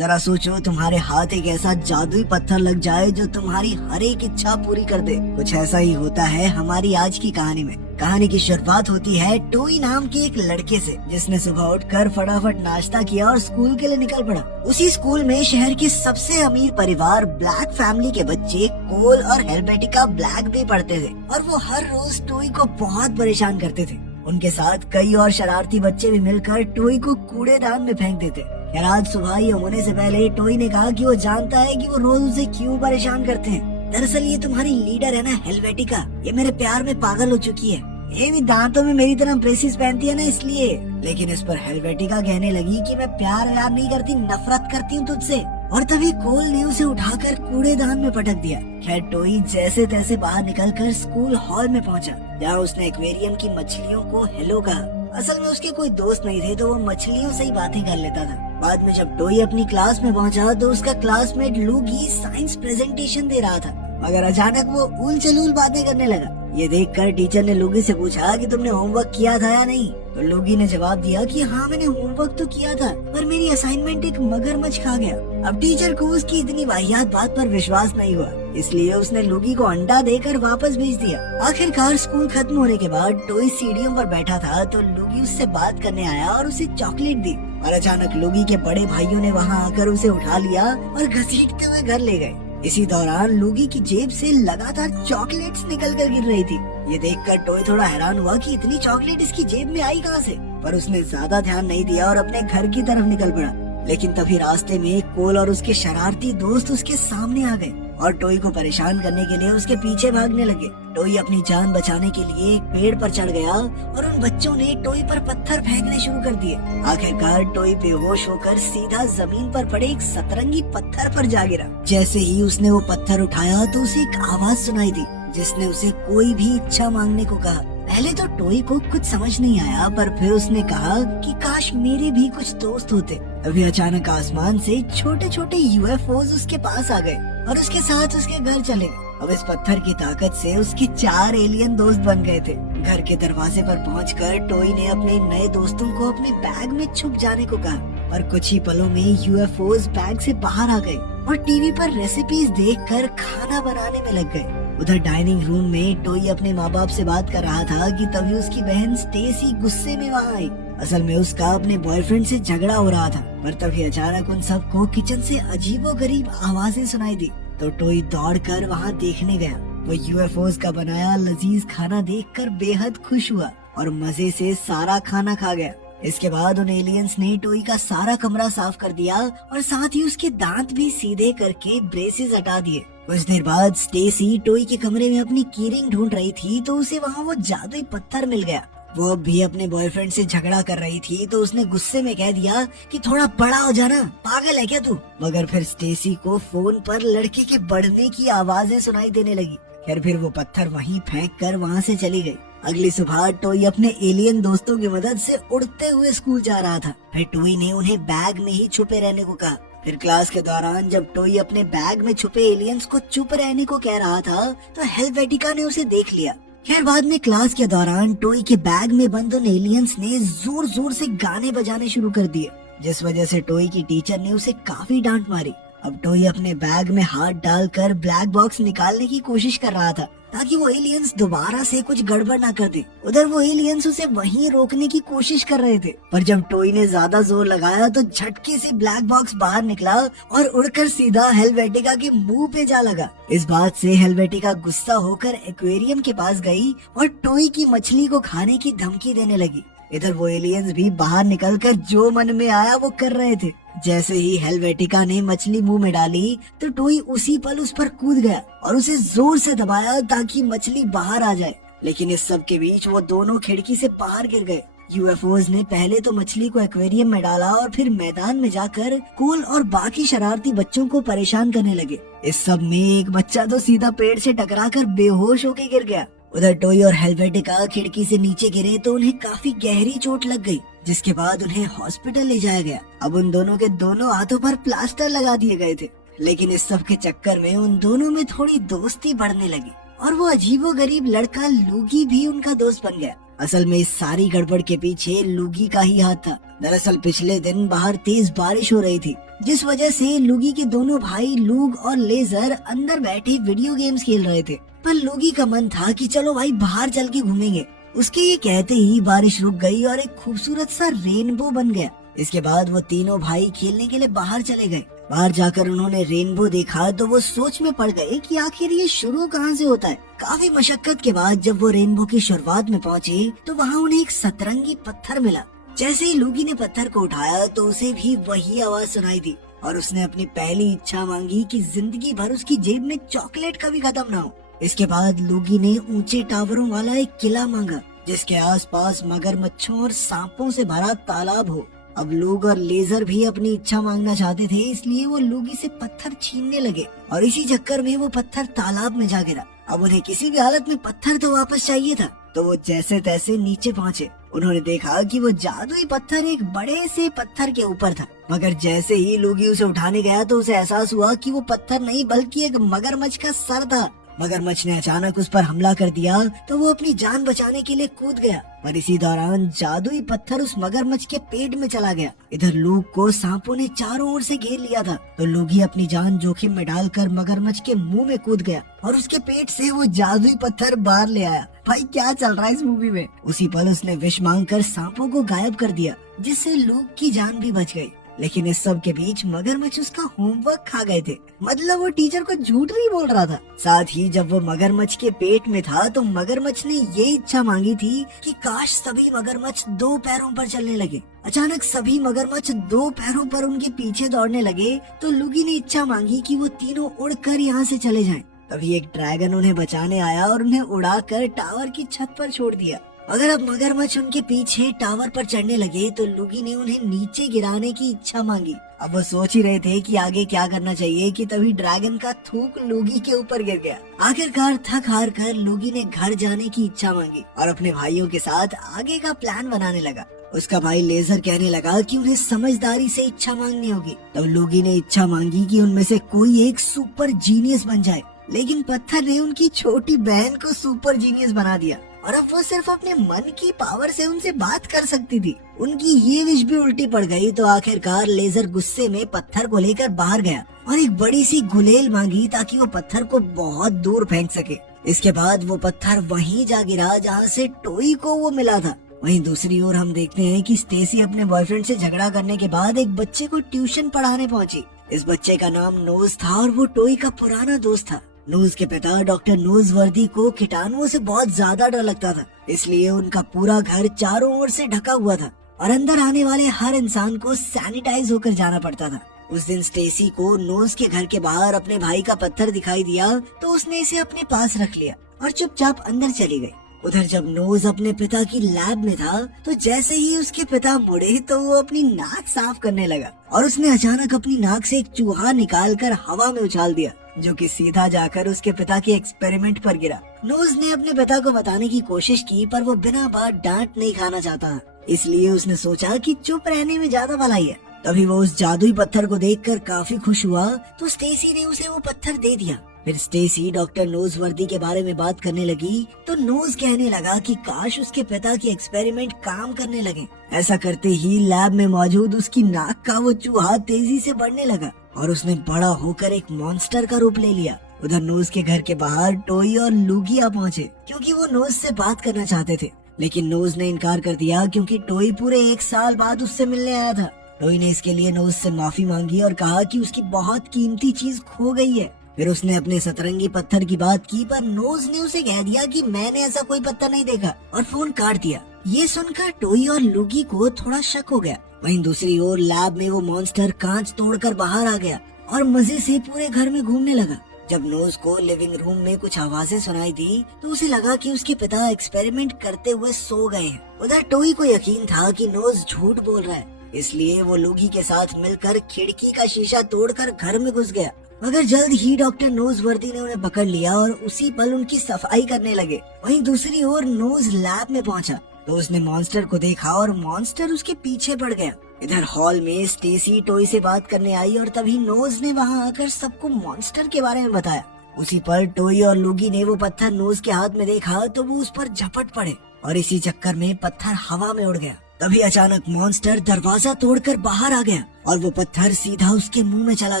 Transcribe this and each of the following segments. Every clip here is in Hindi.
जरा सोचो तुम्हारे हाथ एक ऐसा जादुई पत्थर लग जाए जो तुम्हारी हर एक इच्छा पूरी कर दे। कुछ ऐसा ही होता है हमारी आज की कहानी में। कहानी की शुरुआत होती है टोई नाम के एक लड़के से, जिसने सुबह उठकर फटाफट नाश्ता किया और स्कूल के लिए निकल पड़ा। उसी स्कूल में शहर के सबसे अमीर परिवार ब्लैक फैमिली के बच्चे कोल और हेल्वेटिका ब्लैक भी पढ़ते थे और वो हर रोज टोई को बहुत परेशान करते थे। उनके साथ कई और शरारती बच्चे भी मिलकर टोई को कूड़ेदान में फेंक देते। यार आज सुबह ये होने से पहले टोई ने कहा कि वो जानता है कि वो रोज उसे क्यों परेशान करते हैं। दरअसल ये तुम्हारी लीडर है ना हेल्वेटिका, ये मेरे प्यार में पागल हो चुकी है। ये भी दांतों में मेरी तरह ब्रेसेस पहनती है ना इसलिए। लेकिन इस पर हेल्वेटिका कहने लगी कि मैं प्यार व्यार नहीं करती, नफरत करती हूँ तुझसे। और तभी कोल ने उसे उठाकर कूड़ेदान में पटक दिया। खैर टोई जैसे तैसे बाहर निकलकर स्कूल हॉल में पहुंचा, जहाँ उसने एक्वेरियम की मछलियों को हेलो कहा। असल में उसके कोई दोस्त नहीं थे तो वो मछलियों से ही बातें कर लेता था। बाद में जब टोई अपनी क्लास में पहुंचा तो उसका क्लासमेट लूगी साइंस प्रेजेंटेशन दे रहा था, मगर अचानक वो उल चलूल बातें करने लगा। ये देखकर टीचर ने लूगी से पूछा कि तुमने होमवर्क किया था या नहीं। तो लूगी ने जवाब दिया कि हाँ मैंने होमवर्क तो किया था, पर मेरी असाइनमेंट एक मगरमच्छ खा गया। अब टीचर को उसकी इतनी वाहियात बात पर विश्वास नहीं हुआ, इसलिए उसने लूगी को अंडा देकर वापस भेज दिया। आखिरकार स्कूल खत्म होने के बाद टोई सीढ़ियों पर बैठा था तो लूगी उससे बात करने आया और उसे चॉकलेट दी। और अचानक लूगी के बड़े भाइयों ने वहाँ आकर उसे उठा लिया और घसीटते हुए घर ले गए। इसी दौरान लूगी की जेब से लगातार चॉकलेट्स निकल कर गिर रही थी। ये देखकर टोई थोड़ा हैरान हुआ कि इतनी चॉकलेट इसकी जेब में आई कहाँ से, पर उसने ज्यादा ध्यान नहीं दिया और अपने घर की तरफ निकल पड़ा। लेकिन तभी रास्ते में कोल और उसके शरारती दोस्त उसके सामने आ गए और टोई को परेशान करने के लिए उसके पीछे भागने लगे। टोई अपनी जान बचाने के लिए एक पेड़ पर चढ़ गया और उन बच्चों ने टोई पर पत्थर फेंकने शुरू कर दिए। आखिरकार टोई बेहोश होकर सीधा जमीन पर पड़े एक सतरंगी पत्थर पर जा गिरा। जैसे ही उसने वो पत्थर उठाया तो उसे एक आवाज सुनाई दी, जिसने उसे कोई भी इच्छा मांगने को कहा। पहले तो टोई को कुछ समझ नहीं आया, पर फिर उसने कहा कि काश मेरे भी कुछ दोस्त होते। अभी अचानक आसमान से छोटे छोटे यूएफओज उसके पास आ गए और उसके साथ उसके घर चले गए। अब इस पत्थर की ताकत से उसके 4 एलियन दोस्त बन गए थे। घर के दरवाजे पर पहुंचकर टोई ने अपने नए दोस्तों को अपने बैग में छुप जाने को कहा और कुछ ही पलों में यूएफओज बैग से बाहर आ गए और टीवी पर रेसिपीज देखकर खाना बनाने में लग गए। उधर डाइनिंग रूम में टोई अपने माँ बाप से बात कर रहा था कि तभी उसकी बहन स्टेसी गुस्से में वहाँ आई। असल में उसका अपने बॉयफ्रेंड से झगड़ा हो रहा था, पर तभी अचानक उन सबको किचन से अजीबोगरीब आवाजें सुनाई दी। तो टोई दौड़कर वहाँ देखने गया। वो यूएफओज का बनाया लजीज खाना देखकर बेहद खुश हुआ और मजे से सारा खाना खा गया। इसके बाद उन एलियंस ने टोई का सारा कमरा साफ कर दिया और साथ ही उसके दांत भी सीधे करके ब्रेसेस हटा दिए। कुछ देर बाद स्टेसी टोई के कमरे में अपनी कीरिंग ढूंढ रही थी तो उसे वहाँ वो जादुई पत्थर मिल गया। वो अब भी अपने बॉयफ्रेंड से झगड़ा कर रही थी तो उसने गुस्से में कह दिया कि थोड़ा बड़ा हो जाना, पागल है क्या तू। मगर फिर स्टेसी को फोन पर लड़के के बढ़ने की आवाजें सुनाई देने लगी। फिर वो पत्थर वहीं फेंक कर वहाँ से चली गई। अगली सुबह टोई अपने एलियन दोस्तों की मदद से उड़ते हुए स्कूल जा रहा था। फिर टोई ने उन्हें बैग में ही छुपे रहने को कहा। फिर क्लास के दौरान जब टोई अपने बैग में छुपे एलियंस को चुप रहने को कह रहा था तो हेल्वेटिका ने उसे देख लिया। खैर बाद में क्लास के दौरान टोई के बैग में बंद उन एलियंस ने जोर जोर से गाने बजाने शुरू कर दिए, जिस वजह से टोई की टीचर ने उसे काफी डांट मारी। अब टोई अपने बैग में हाथ डालकर ब्लैक बॉक्स निकालने की कोशिश कर रहा था ताकि वो एलियंस दोबारा से कुछ गड़बड़ ना कर दे। उधर वो एलियंस उसे वहीं रोकने की कोशिश कर रहे थे, पर जब टोई ने ज्यादा जोर लगाया तो झटके से ब्लैक बॉक्स बाहर निकला और उड़कर सीधा हेल्वेटिका के मुंह पे जा लगा। इस बात से हेल्वेटिका गुस्सा होकर एक्वेरियम के पास गई और टोई की मछली को खाने की धमकी देने लगी। इधर वो एलियंस भी बाहर निकलकर जो मन में आया वो कर रहे थे। जैसे ही हेल्वेटिका ने मछली मुंह में डाली तो टोई उसी पल उस पर कूद गया और उसे जोर से दबाया ताकि मछली बाहर आ जाए। लेकिन इस सब के बीच वो दोनों खिड़की से बाहर गिर गए। यूएफओज ने पहले तो मछली को एक्वेरियम में डाला और फिर मैदान में जाकर कोल और बाकी शरारती बच्चों को परेशान करने लगे। इस सब में एक बच्चा तो सीधा पेड़ से टकराकर बेहोश होकर गिर गया। उधर टोई और हेल्वेटिका खिड़की से नीचे गिरे तो उन्हें काफी गहरी चोट लग गई, जिसके बाद उन्हें हॉस्पिटल ले जाया गया। अब उन दोनों के दोनों हाथों पर प्लास्टर लगा दिए गए थे। लेकिन इस सब के चक्कर में उन दोनों में थोड़ी दोस्ती बढ़ने लगी और वो अजीबोगरीब लड़का लूगी भी उनका दोस्त बन गया। असल में इस सारी गड़बड़ के पीछे लूगी का ही हाथ था। दरअसल पिछले दिन बाहर तेज बारिश हो रही थी जिस वजह से लूगी के दोनों भाई लूग और लेजर अंदर बैठे वीडियो गेम्स खेल रहे थे। पर लूगी का मन था कि चलो भाई बाहर चल के घूमेंगे। उसके ये कहते ही बारिश रुक गई और एक खूबसूरत सा रेनबो बन गया। इसके बाद वो तीनों भाई खेलने के लिए बाहर चले गए। बाहर जाकर उन्होंने रेनबो देखा तो वो सोच में पड़ गए कि आखिर ये शुरू कहाँ से होता है। काफी मशक्कत के बाद जब वो रेनबो की शुरुआत में पहुँचे तो वहाँ उन्हें एक सतरंगी पत्थर मिला। जैसे ही लूगी ने पत्थर को उठाया तो उसे भी वही आवाज सुनाई दी और उसने अपनी पहली इच्छा मांगी कि जिंदगी भर उसकी जेब में चॉकलेट कभी खत्म ना हो। इसके बाद लूगी ने ऊंचे टावरों वाला एक किला मांगा जिसके आसपास मगरमच्छों और सांपों से भरा तालाब हो। अब लूग और लेजर भी अपनी इच्छा मांगना चाहते थे, इसलिए वो लूगी से पत्थर छीनने लगे और इसी चक्कर में वो पत्थर तालाब में जा गिरा। अब उन्हें किसी भी हालत में पत्थर तो वापस चाहिए था, तो वो जैसे तैसे नीचे पहुँचे। उन्होंने देखा कि वो जादुई पत्थर एक बड़े से पत्थर के ऊपर था, मगर जैसे ही लूगी उसे उठाने गया तो उसे एहसास हुआ कि वो पत्थर नहीं बल्कि एक मगरमच्छ का सर था। मगरमच्छ ने अचानक उस पर हमला कर दिया तो वो अपनी जान बचाने के लिए कूद गया, पर इसी दौरान जादुई पत्थर उस मगरमच्छ के पेट में चला गया। इधर लूग को सांपों ने चारों ओर से घेर लिया था, तो लूगी अपनी जान जोखिम में डालकर मगरमच्छ के मुंह में कूद गया और उसके पेट से वो जादुई पत्थर बाहर ले आया। भाई क्या चल रहा है इस मूवी में। उसी पल उसने विष मांगकर सांपों को गायब कर दिया, जिससे लूग की जान भी बच गई। लेकिन इस सब के बीच मगरमच्छ उसका होमवर्क खा गए थे, मतलब वो टीचर को झूठ नहीं बोल रहा था। साथ ही जब वो मगरमच्छ के पेट में था तो मगरमच्छ ने ये इच्छा मांगी थी कि काश सभी मगरमच्छ दो पैरों पर चलने लगे। अचानक सभी मगरमच्छ दो पैरों पर उनके पीछे दौड़ने लगे तो लूगी ने इच्छा मांगी कि वो तीनों उड़कर यहाँ से चले जाएं। तभी एक ड्रैगन उन्हें बचाने आया और उन्हें उड़ाकर टावर की छत पर छोड़ दिया। अगर अब मगरमच्छ उनके पीछे टावर पर चढ़ने लगे तो लूगी ने उन्हें नीचे गिराने की इच्छा मांगी। अब वो सोच ही रहे थे कि आगे क्या करना चाहिए कि तभी ड्रैगन का थूक लूगी के ऊपर गिर गया। आखिरकार थक हार कर लूगी ने घर जाने की इच्छा मांगी और अपने भाइयों के साथ आगे का प्लान बनाने लगा। उसका भाई लेजर कहने लगा कि उन्हें समझदारी से इच्छा मांगनी होगी। तब लूगी ने इच्छा मांगी कि उनमें से कोई एक सुपर जीनियस बन जाए, लेकिन पत्थर ने उनकी छोटी बहन को सुपर जीनियस बना दिया और अब वो सिर्फ अपने मन की पावर से उनसे बात कर सकती थी। उनकी ये विश भी उल्टी पड़ गई तो आखिरकार लेजर गुस्से में पत्थर को लेकर बाहर गया और एक बड़ी सी गुलेल मांगी ताकि वो पत्थर को बहुत दूर फेंक सके। इसके बाद वो पत्थर वहीं जा गिरा जहाँ से टोई को वो मिला था। वहीं दूसरी ओर हम देखते हैं कि स्टेसी अपने बॉयफ्रेंड से झगड़ा करने के बाद एक बच्चे को ट्यूशन पढ़ाने पहुंची। इस बच्चे का नाम नोज था और वो टोई का पुराना दोस्त था। नोज के पिता डॉक्टर नोजवर्दी को कीटाणुओं से बहुत ज्यादा डर लगता था, इसलिए उनका पूरा घर चारों ओर से ढका हुआ था और अंदर आने वाले हर इंसान को सैनिटाइज होकर जाना पड़ता था। उस दिन स्टेसी को नोज के घर के बाहर अपने भाई का पत्थर दिखाई दिया तो उसने इसे अपने पास रख लिया और चुपचाप अंदर चली गई। उधर जब नोज अपने पिता की लैब में था तो जैसे ही उसके पिता मुड़े तो वो अपनी नाक साफ करने लगा और उसने अचानक अपनी नाक से एक चूहा निकालकर हवा में उछाल दिया, जो कि सीधा जाकर उसके पिता के एक्सपेरिमेंट पर गिरा। नोज ने अपने पिता को बताने की कोशिश की पर वो बिना बात डांट नहीं खाना चाहता, इसलिए उसने सोचा कि चुप रहने में ज्यादा भलाई है। तभी वो उस जादुई पत्थर को देखकर काफी खुश हुआ तो स्टेसी ने उसे वो पत्थर दे दिया। फिर स्टेसी डॉक्टर नोजवर्दी के बारे में बात करने लगी तो नोज कहने लगा कि काश उसके पिता के एक्सपेरिमेंट काम करने लगे। ऐसा करते ही लैब में मौजूद उसकी नाक का वो चूहा तेजी से बढ़ने लगा और उसने बड़ा होकर एक मॉन्स्टर का रूप ले लिया। उधर नोज के घर के बाहर टोई और लूगी आ पहुँचे क्योंकि वो नोज से बात करना चाहते थे, लेकिन नोज ने इनकार कर दिया क्योंकि टोई पूरे 1 साल बाद उससे मिलने आया था। टोई ने इसके लिए नोज से माफी मांगी और कहा कि उसकी बहुत कीमती चीज खो गई है। फिर उसने अपने सतरंगी पत्थर की बात की पर नोज ने उसे कह दिया कि मैंने ऐसा कोई पत्थर नहीं देखा और फोन काट दिया। ये सुनकर टोई और लूगी को थोड़ा शक हो गया। वहीं दूसरी ओर लैब में वो मॉन्स्टर कांच तोड़कर बाहर आ गया और मजे से पूरे घर में घूमने लगा। जब नोज को लिविंग रूम में कुछ आवाजें सुनाई दी तो उसे लगा कि उसके पिता एक्सपेरिमेंट करते हुए सो गए हैं। उधर टोई को यकीन था कि नोज झूठ बोल रहा है, इसलिए वो लूगी के साथ मिलकर खिड़की का शीशा तोड़कर घर में घुस गया। मगर जल्द ही डॉक्टर नोजवर्दी ने उन्हें पकड़ लिया और उसी पल उनकी सफाई करने लगे। वहीं दूसरी ओर नोज लैब में पहुंचा तो उसने मॉन्स्टर को देखा और मॉन्स्टर उसके पीछे पड़ गया। इधर हॉल में स्टेसी टोई से बात करने आई और तभी नोज ने वहां आकर सबको मॉन्स्टर के बारे में बताया। उसी पर टोई और लूगी ने वो पत्थर नोज के हाथ में देखा तो वो उस पर झपट पड़े और इसी चक्कर में पत्थर हवा में उड़ गया। तभी अचानक मॉन्स्टर दरवाजा तोड़कर बाहर आ गया और वो पत्थर सीधा उसके मुंह में चला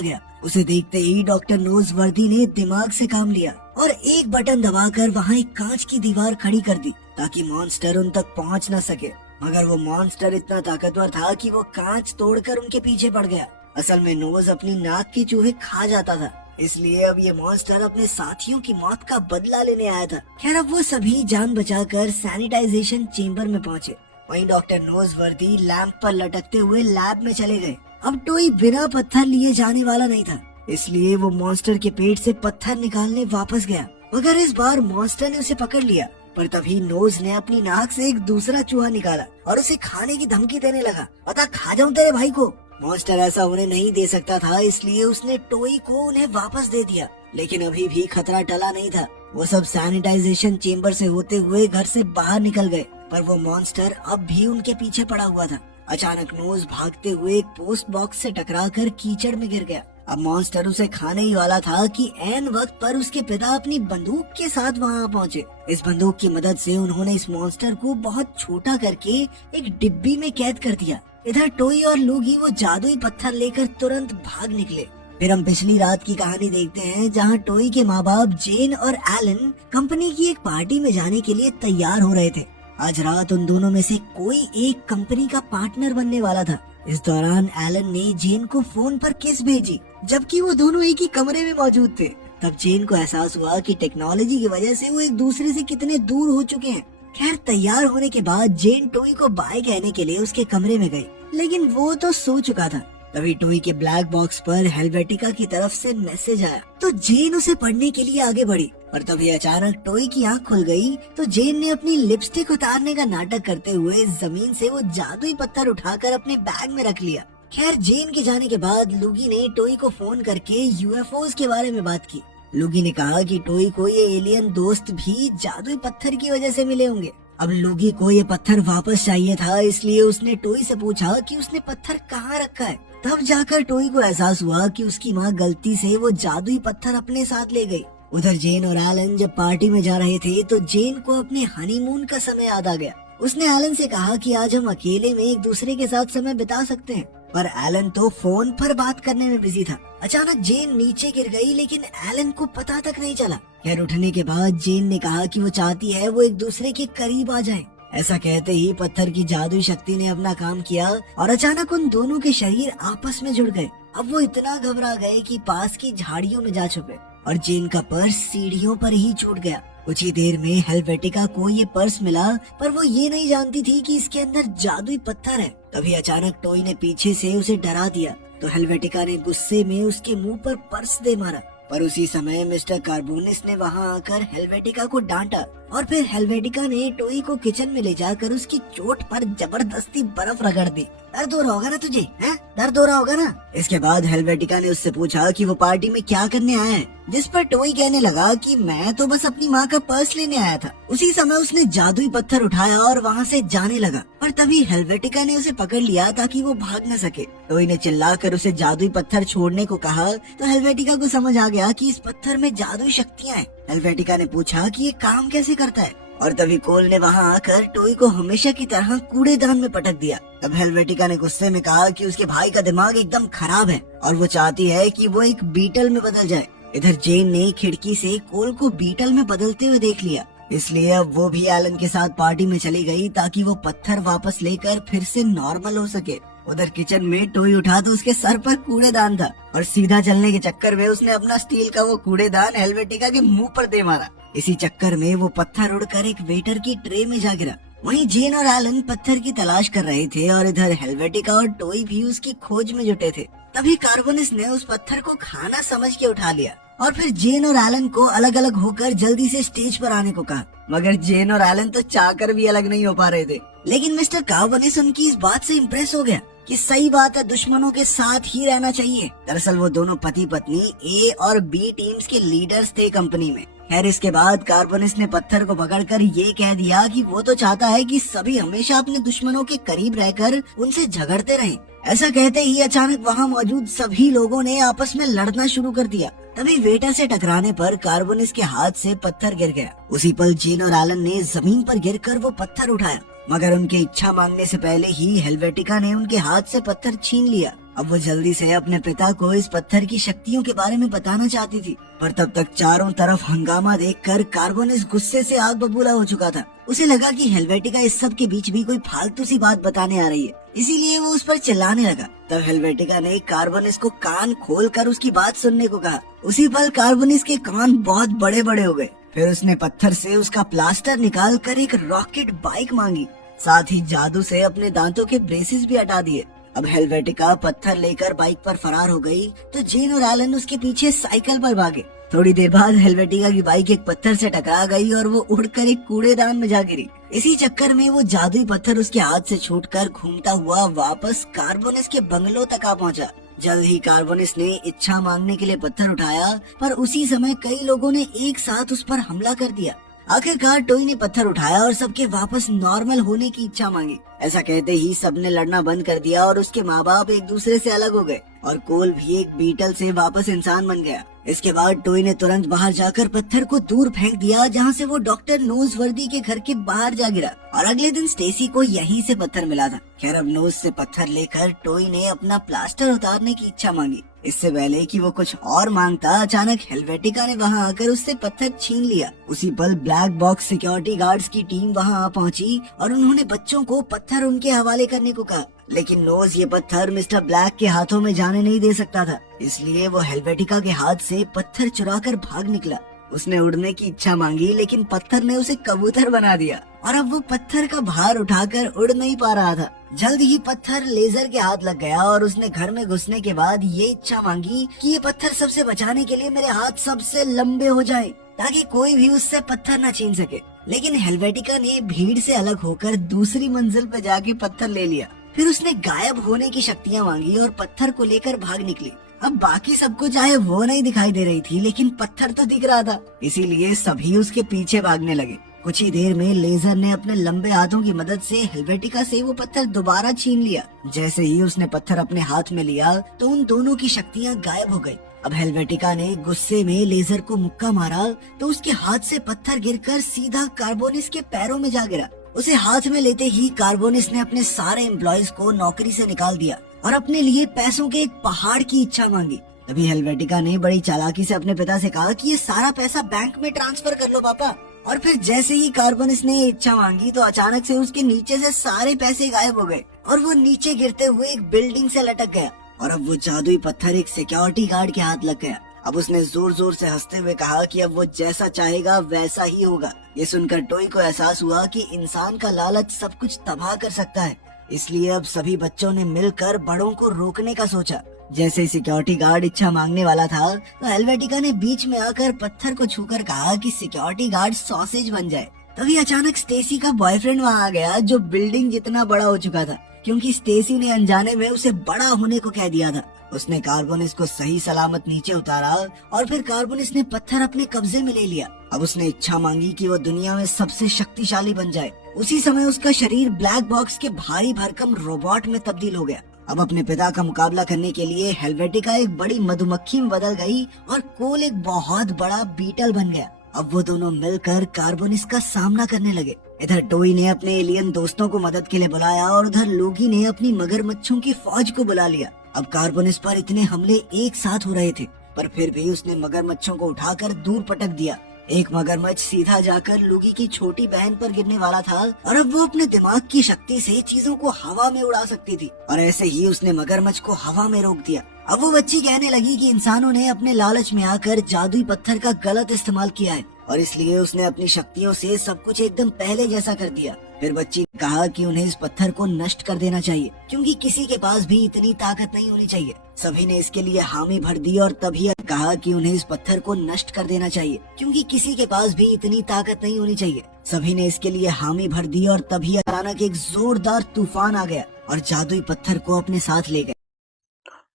गया। उसे देखते ही डॉक्टर नोजवर्दी ने दिमाग से काम लिया और एक बटन दबाकर वहाँ एक कांच की दीवार खड़ी कर दी ताकि मॉन्स्टर उन तक पहुँच न सके। मगर वो मॉन्स्टर इतना ताकतवर था कि वो कांच तोड़कर उनके पीछे पड़ गया। असल में नोज अपनी नाक की चूहे खा जाता था, इसलिए अब ये मॉन्स्टर अपने साथियों की मौत का बदला लेने आया था। खैर अब वो सभी जान बचाकर सैनिटाइजेशन चेम्बर में पहुँचे। वहीं डॉक्टर नोजवर्दी लैंप पर लटकते हुए लैब में चले गए। अब टोई बिना पत्थर लिए जाने वाला नहीं था, इसलिए वो मॉन्स्टर के पेट से पत्थर निकालने वापस गया। मगर इस बार मॉन्स्टर ने उसे पकड़ लिया, पर तभी नोज ने अपनी नाक से एक दूसरा चूहा निकाला और उसे खाने की धमकी देने लगा। पता खा जाऊं तेरे भाई को। मॉन्स्टर ऐसा उन्हें नहीं दे सकता था, इसलिए उसने टोई को उन्हें वापस दे दिया। लेकिन अभी भी खतरा टला नहीं था। वो सब सैनिटाइजेशन चेम्बर से होते हुए घर से बाहर निकल गए, पर वो मॉन्स्टर अब भी उनके पीछे पड़ा हुआ था। अचानक नोज भागते हुए एक पोस्ट बॉक्स से टकराकर कीचड़ में गिर गया। अब मॉन्स्टर उसे खाने ही वाला था कि ऐन वक्त पर उसके पिता अपनी बंदूक के साथ वहां पहुंचे। इस बंदूक की मदद से उन्होंने इस मॉन्स्टर को बहुत छोटा करके एक डिब्बी में कैद कर दिया। इधर टोई और लूगी वो जादुई पत्थर लेकर तुरंत भाग निकले। फिर हम पिछली रात की कहानी देखते हैं, जहां टोई के माँ बाप जेन और एलन कंपनी की एक पार्टी में जाने के लिए तैयार हो रहे थे। आज रात उन दोनों में से कोई एक कंपनी का पार्टनर बनने वाला था। इस दौरान एलन ने जेन को फोन पर किस भेजी, जबकि वो दोनों एक ही कमरे में मौजूद थे। तब जेन को एहसास हुआ कि टेक्नोलॉजी की वजह से वो एक दूसरे से कितने दूर हो चुके हैं। खैर तैयार होने के बाद जेन टोई को बाय कहने के लिए उसके कमरे में गई, लेकिन वो तो सो चुका था। तभी टोई के ब्लैक बॉक्स पर हेलवेटिका की तरफ से मैसेज आया, तो जेन उसे पढ़ने के लिए आगे बढ़ी। और तभी अचानक टोई की आंख खुल गई तो जेन ने अपनी लिपस्टिक उतारने का नाटक करते हुए जमीन से वो जादुई पत्थर उठाकर अपने बैग में रख लिया। खैर जेन के जाने के बाद लूगी ने टोई को फोन करके यूएफओज के बारे में बात की। लूगी ने कहा कि टोई को ये एलियन दोस्त भी जादुई पत्थर की वजह से मिले होंगे। अब लूगी को ये पत्थर वापस चाहिए था, इसलिए उसने टोई से पूछा कि उसने पत्थर कहाँ रखा है। तब जाकर टोई को एहसास हुआ कि उसकी माँ गलती से वो जादुई पत्थर अपने साथ ले गई। उधर जेन और एलन जब पार्टी में जा रहे थे तो जेन को अपने हनीमून का समय याद आ गया। उसने एलन से कहा कि आज हम अकेले में एक दूसरे के साथ समय बिता सकते हैं, पर एलन तो फोन पर बात करने में बिजी था। अचानक जेन नीचे गिर गई, लेकिन एलन को पता तक नहीं चला। खैर उठने के बाद जेन ने कहा कि वो चाहती है वो एक दूसरे के करीब आ जाएं। ऐसा कहते ही पत्थर की जादुई शक्ति ने अपना काम किया और अचानक उन दोनों के शरीर आपस में जुड़ गए। अब वो इतना घबरा गए कि पास की झाड़ियों में जा छुपे और जेन का पर्स सीढ़ियों पर ही छूट गया। कुछ ही देर में हेलवेटिका को ये पर्स मिला, पर वो ये नहीं जानती थी कि इसके अंदर जादुई पत्थर है। तभी अचानक टोई ने पीछे से उसे डरा दिया, तो हेलवेटिका ने गुस्से में उसके मुंह पर पर्स दे मारा। पर उसी समय मिस्टर कार्बोनिस ने वहां आकर हेलवेटिका को डांटा और फिर हेलवेटिका ने टोई को किचन में ले जाकर उसकी चोट पर जबरदस्ती बर्फ रगड़ दी। दर्द हो रहा होगा ना तुझे, हैं? दर्द हो रहा होगा ना? इसके बाद हेलवेटिका ने उससे पूछा कि वो पार्टी में क्या करने आया है, जिस पर टोई कहने लगा कि मैं तो बस अपनी माँ का पर्स लेने आया था। उसी समय उसने जादुई पत्थर उठाया और वहाँ से जाने लगा, पर तभी हेलवेटिका ने उसे पकड़ लिया ताकि वो भाग न सके। टोई ने चिल्लाकर उसे जादुई पत्थर छोड़ने को कहा, तो हेलवेटिका को समझ आ गया कि इस पत्थर में जादुई शक्तियाँ हैं। हेलवेटिका ने पूछा कि ये काम कैसे करता है, और तभी कोल ने वहां आकर टोई को हमेशा की तरह कूड़ेदान में पटक दिया। तब हेलवेटिका ने गुस्से में कहा कि उसके भाई का दिमाग एकदम खराब है और वो चाहती है कि वो एक बीटल में बदल जाए। इधर जेन ने खिड़की से कोल को बीटल में बदलते हुए देख लिया, इसलिए अब वो भी एलन के साथ पार्टी में चली गई ताकि वो पत्थर वापस लेकर फिर से नॉर्मल हो सके। उधर किचन में टोई उठा तो उसके सर पर कूड़ेदान था और सीधा चलने के चक्कर में उसने अपना स्टील का वो कूड़ेदान हेलवेटिका के मुंह पर दे मारा। इसी चक्कर में वो पत्थर उड़कर एक वेटर की ट्रे में जा गिरा। वहीं जेन और एलन पत्थर की तलाश कर रहे थे और इधर हेलवेटिका और टोई भी उसकी खोज में जुटे थे। तभी कार्बोनिस ने उस पत्थर को खाना समझ के उठा लिया और फिर जेन और एलन को अलग अलग होकर जल्दी से स्टेज पर आने को कहा। मगर जेन और एलन तो चाहकर भी अलग नहीं हो पा रहे थे। लेकिन मिस्टर कार्बोनिस उनकी इस बात से इम्प्रेस हो गया कि सही बात है, दुश्मनों के साथ ही रहना चाहिए। दरअसल वो दोनों पति पत्नी ए और बी टीम्स के लीडर्स थे कंपनी में। खैर इसके बाद कार्बोनिस ने पत्थर को पकड़कर ये कह दिया कि वो तो चाहता है कि सभी हमेशा अपने दुश्मनों के करीब रहकर उनसे झगड़ते रहें। ऐसा कहते ही अचानक वहाँ मौजूद सभी लोगों ने आपस में लड़ना शुरू कर दिया। तभी वेटर से टकराने पर कार्बोनिस के हाथ से पत्थर गिर गया। उसी पल जेन और एलन ने जमीन पर गिरकर वो पत्थर उठाया, मगर उनके इच्छा मांगने से पहले ही हेल्वेटिका ने उनके हाथ से पत्थर छीन लिया। अब वो जल्दी से अपने पिता को इस पत्थर की शक्तियों के बारे में बताना चाहती थी, पर तब तक चारों तरफ हंगामा देखकर कार्बोनिस गुस्से से आग बबूला हो चुका था। उसे लगा कि हेल्वेटिका इस सब के बीच भी कोई फालतू सी बात बताने आ रही है, इसीलिए वो उस पर चिल्लाने लगा। तब हेल्वेटिका ने कार्बोनिस को कान खोलकर उसकी बात सुनने को कहा। उसी पल कार्बोनिस के कान बहुत बड़े बड़े हो गए। फिर उसने पत्थर से उसका प्लास्टर निकाल कर एक रॉकेट बाइक मांगी, साथ ही जादू से अपने दांतों के ब्रेसेस भी हटा दिए। अब हेल्वेटिका पत्थर लेकर बाइक पर फरार हो गई तो जेन और एलन उसके पीछे साइकिल पर भागे। थोड़ी देर बाद हेल्वेटिका की बाइक एक पत्थर से टकरा गई और वो उड़कर एक कूड़ेदान में जा गिरी। इसी चक्कर में वो जादुई पत्थर उसके हाथ से छूटकर घूमता हुआ वापस कार्बोनिस के बंगलों तक आ पहुंचा। जल्द ही कार्बोनिस ने इच्छा मांगने के लिए पत्थर उठाया, पर उसी समय कई लोगों ने एक साथ उस पर हमला कर दिया। आखिरकार टोई ने पत्थर उठाया और सबके वापस नॉर्मल होने की इच्छा मांगी। ऐसा कहते ही सबने लड़ना बंद कर दिया और उसके माँ बाप एक दूसरे से अलग हो गए और कोल भी एक बीटल से वापस इंसान बन गया। इसके बाद टोई ने तुरंत बाहर जाकर पत्थर को दूर फेंक दिया, जहाँ से वो डॉक्टर नोजवर्दी के घर के बाहर जा गिरा और अगले दिन स्टेसी को यहीं से पत्थर मिला था। खैर अब नोज से पत्थर लेकर टोई ने अपना प्लास्टर उतारने की इच्छा मांगी। इससे पहले कि वो कुछ और मांगता, अचानक हेल्वेटिका ने वहां आकर उससे पत्थर छीन लिया। उसी पल ब्लैक बॉक्स सिक्योरिटी गार्ड्स की टीम वहां आ पहुंची और उन्होंने बच्चों को पत्थर उनके हवाले करने को कहा, लेकिन नोज ये पत्थर मिस्टर ब्लैक के हाथों में जाने नहीं दे सकता था, इसलिए वो हेल्वेटिका के हाथ से पत्थर चुराकर भाग निकला। उसने उड़ने की इच्छा मांगी, लेकिन पत्थर ने उसे कबूतर बना दिया और अब वो पत्थर का भार उठाकर उड़ नहीं पा रहा था। जल्द ही पत्थर लेजर के हाथ लग गया और उसने घर में घुसने के बाद ये इच्छा मांगी कि ये पत्थर सबसे बचाने के लिए मेरे हाथ सबसे लंबे हो जाए, ताकि कोई भी उससे पत्थर न छीन सके। लेकिन हेल्वेटिका ने भीड़ से अलग होकर दूसरी मंजिल पर जाके पत्थर ले लिया। फिर उसने गायब होने की शक्तियाँ मांगी और पत्थर को लेकर भाग निकली। अब बाकी सबको चाहे वो नहीं दिखाई दे रही थी, लेकिन पत्थर तो दिख रहा था, इसीलिए सभी उसके पीछे भागने लगे। कुछ ही देर में लेजर ने अपने लंबे हाथों की मदद से हेल्वेटिका से वो पत्थर दोबारा छीन लिया। जैसे ही उसने पत्थर अपने हाथ में लिया तो उन दोनों की शक्तियाँ गायब हो गयी। अब हेल्वेटिका ने गुस्से में लेजर को मुक्का मारा तो उसके हाथ से पत्थर गिरकर सीधा कार्बोनिस के पैरों में जा गिरा। उसे हाथ में लेते ही कार्बोनिस ने अपने सारे एम्प्लॉयज को नौकरी से निकाल दिया और अपने लिए पैसों के एक पहाड़ की इच्छा मांगी। तभी हेल्वेटिका ने बड़ी चालाकी से अपने पिता से कहा कि ये सारा पैसा बैंक में ट्रांसफर कर लो पापा। और फिर जैसे ही कार्बोनिस ने इच्छा मांगी तो अचानक से उसके नीचे से सारे पैसे गायब हो गए और वो नीचे गिरते हुए एक बिल्डिंग से लटक गया और अब वो जादुई पत्थर एक सिक्योरिटी गार्ड के हाथ लग गया। अब उसने जोर जोर से हंसते हुए कहा कि अब वो जैसा चाहेगा वैसा ही होगा। ये सुनकर टोई को एहसास हुआ कि इंसान का लालच सब कुछ तबाह कर सकता है, इसलिए अब सभी बच्चों ने मिलकर बड़ों को रोकने का सोचा। जैसे सिक्योरिटी गार्ड इच्छा मांगने वाला था तो हेल्वेटिका ने बीच में आकर पत्थर को छूकर कहा कि सिक्योरिटी गार्ड सॉसेज बन जाए। तभी अचानक स्टेसी का बॉयफ्रेंड वहाँ आ गया, जो बिल्डिंग जितना बड़ा हो चुका था, क्योंकि स्टेसी ने अनजाने में उसे बड़ा होने को कह दिया था। उसने कार्बोनिस को सही सलामत नीचे उतारा और फिर कार्बोनिस ने पत्थर अपने कब्जे में ले लिया। अब उसने इच्छा मांगी कि वो दुनिया में सबसे शक्तिशाली बन जाए। उसी समय उसका शरीर ब्लैक बॉक्स के भारी भरकम रोबोट में तब्दील हो गया। अब अपने पिता का मुकाबला करने के लिए हेल्वेटिका एक बड़ी मधुमक्खी में बदल गई और कोल एक बहुत बड़ा बीटल बन गया। अब वो दोनों मिलकर कार्बोनिस का सामना करने लगे। इधर टोई ने अपने एलियन दोस्तों को मदद के लिए बुलाया और उधर लोगी ने अपनी मगरमच्छों की फौज को बुला लिया। अब कार्बोनिस पर इतने हमले एक साथ हो रहे थे, पर फिर भी उसने मगरमच्छों को उठाकर दूर पटक दिया। एक मगरमच्छ सीधा जाकर लुगी की छोटी बहन पर गिरने वाला था और अब वो अपने दिमाग की शक्ति से चीजों को हवा में उड़ा सकती थी और ऐसे ही उसने मगरमच्छ को हवा में रोक दिया। अब वो बच्ची कहने लगी कि इंसानों ने अपने लालच में आकर जादुई पत्थर का गलत इस्तेमाल किया है और इसलिए उसने अपनी शक्तियों से सब कुछ एकदम पहले जैसा कर दिया। फिर बच्ची ने कहा कि उन्हें इस पत्थर को नष्ट कर देना चाहिए, क्योंकि किसी के पास भी इतनी ताकत नहीं होनी चाहिए। सभी ने इसके लिए हामी भर दी और तभी कहा कि उन्हें इस पत्थर को नष्ट कर देना चाहिए, क्योंकि किसी के पास भी इतनी ताकत नहीं होनी चाहिए। सभी ने इसके लिए हामी भर दी और तभी अचानक एक जोरदार तूफान आ गया और जादुई पत्थर को अपने साथ ले गए।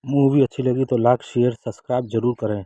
मूवी अच्छी लगी तो लाइक शेयर सब्सक्राइब जरूर करें।